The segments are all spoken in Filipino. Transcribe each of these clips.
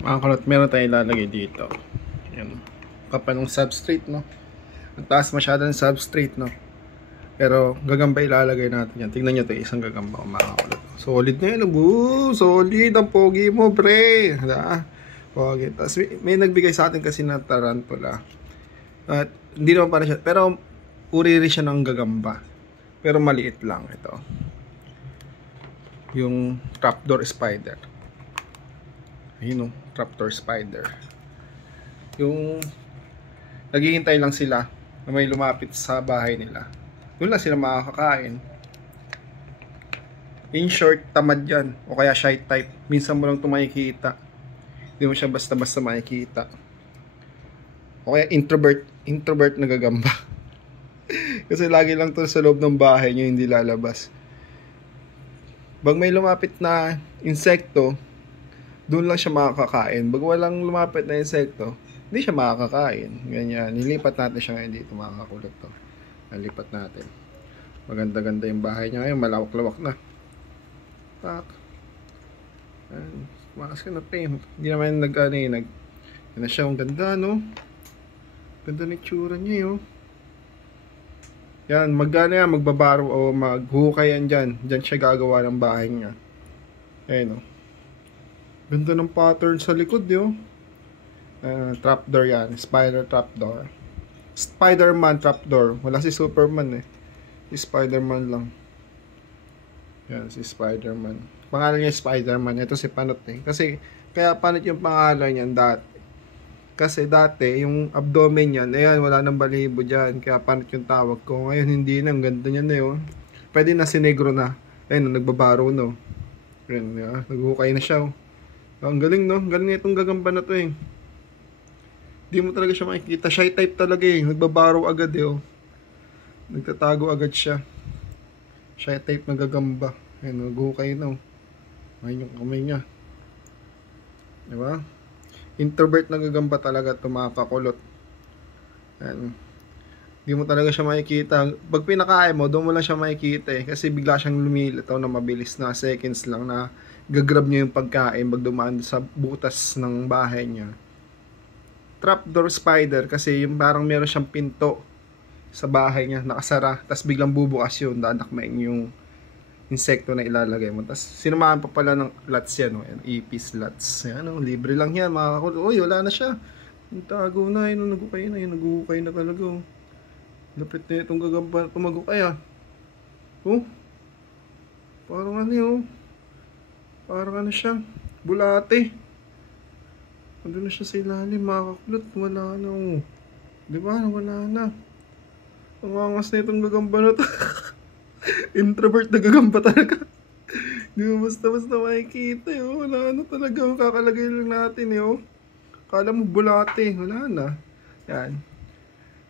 Mga kulot, meron tayong ilalagay dito. Yan. Kapal ng substrate, no? Ang taas masyado ng substrate, no? Pero gagamba ilalagay natin yan. Tingnan nyo ito, isang gagamba, mga kulot. Solid na yan. Solid ang pogi mo, pre. Hala? Pogi. Tapos may nagbigay sa atin kasi na tarantula. At hindi naman para siya, pero uri rin siya ng gagamba. Pero maliit lang ito. Yung trapdoor spider. Ayun, trapdoor spider. Yung naghihintay lang sila na may lumapit sa bahay nila. Doon lang sila makakakain. In short, tamad yan. O kaya shy type. Minsan mo lang ito makikita. Hindi mo siya basta-basta makikita. O kaya introvert na gagamba. Kasi lagi lang to sa loob ng bahay nyo, hindi lalabas. Pag may lumapit na insekto, doon lang siya makakakain. Pag walang lumapit na insekto, hindi siya makakakain. Ganyan. Nilipat natin siya ngayon dito, mga kakulot to. Nalipat natin. Maganda-ganda yung bahay niya ngayon. Malawak-lawak na. Pak. Makas ka na, pre. Hindi naman yan na siya. Ang ganda, no? Ganda na tsura niya, yun. Yan, magbabaro o maghukay yan dyan. Dyan siya gagawa ng bahay niya. Ayun, no? Ganda ng pattern sa likod, yo. Trapdoor yan. Spider trapdoor. Spider-Man trapdoor. Wala si Superman eh. Si Spider-Man lang. Yan, si Spider-Man. Pangalan niya Spider-Man. Ito si Panot eh. Kasi, kaya Panot yung pangalan niyan dati. Kasi dati, yung abdomen niyan, ayan, wala nang balibo dyan. Kaya Panot yung tawag ko. Ngayon, hindi na. Ang ganda niya na yun. Pwede na sinegro na. Ayun, nagbabaro no. Ayun, naghukay na siya. Ang galing, no? Ang galing itong gagamba na to eh. Hindi mo talaga siya makikita. Shy type talaga eh. Nagbabaro agad eh. Oh. Nagtatago agad siya. Shy type na gagamba. Ayan, naghukay na. Ayun yung kamay niya. Diba? Introvert na gagamba talaga ito, mga kakulot. Ayan. Hindi mo talaga siya makikita. Pag pinakain mo, doon mo lang siya makikita eh. Kasi bigla siyang lumilitaw na mabilis na seconds lang na gagrab niya yung pagkain pag dumaan sa butas ng bahay niya. Trapdoor spider kasi yung parang meron siyang pinto sa bahay niya, nakasara. Tapos biglang bubukas yun, dadakmain yung insekto na ilalagay mo. Tapos sinamahan pa pala ng lots yan, no? Ipis lots. Yan, no? Libre lang yan, mga kakulot. Uy, wala na siya. Tago na, yun, nagukay na, yun, nagukay na talaga. Oh. Lapit na itong gagamba na tumagukay ah. Oh, parang ano yun. Parang ano siya, bulate. Ando na siya sa ilalim, mga kakulot. Wala na, oh. Diba? Wala na. Ang angas na itong gagamba na to. Introvert na gagamba talaga. Di mo basta-basta makikita, eh. Wala na talaga. Kakalagay lang natin, eh. Kala mo bulate. Wala na. Yan.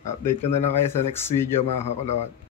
Update ko na lang kayo sa next video, mga kakulot.